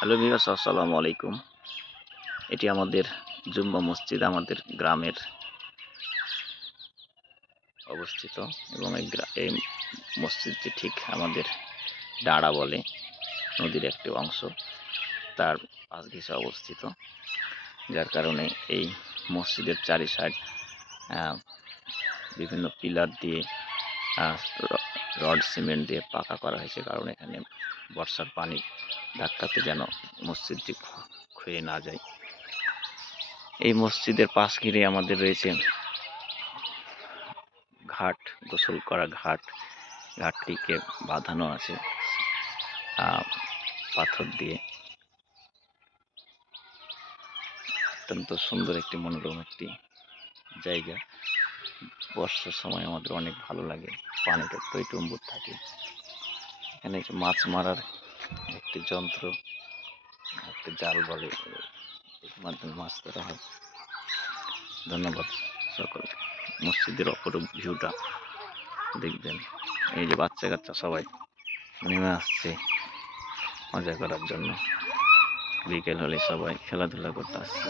Hello viewers, আসসালামু আলাইকুম। এটি আমাদের জুম্মা মসজিদ, আমাদের গ্রামের অবস্থিত। এবং এই মসজিদটি ঠিক আমাদের ডাড়া বলে নদীর একটি অংশ, তার পাশ ঘেঁষে অবস্থিত, যার কারণে এই মসজিদের চারি সাইড বিভিন্ন পিলার দিয়ে রড সিমেন্ট দিয়ে পাকা করা হয়েছে, কারণ এখানে বর্ষার পানি ধাক্কাতে যেন মসজিদটি ক্ষয়ে না যায়। এই মসজিদের পাশ ঘিরে আমাদের রয়েছে ঘাট, গোসল করা ঘাট। ঘাটটিকে বাঁধানো আছে পাথর দিয়ে। অত্যন্ত সুন্দর একটি মনোরম একটি জায়গা। বর্ষার সময় আমাদের অনেক ভালো লাগে, পানিটা টইটুম্বুর থাকে। এখানে মাছ মারার একটি যন্ত্র, একটি জাল বলে, এর মাধ্যমে মাছ ধরা হয়। ধন্যবাদ সকলকে। মসজিদের অপরূপ ভিউটা দেখবেন। এই যে বাচ্চা কাচ্চা সবাই নেমে আসছে মজা করার জন্য। বিকেল হলে সবাই খেলাধুলা করতে আসছে।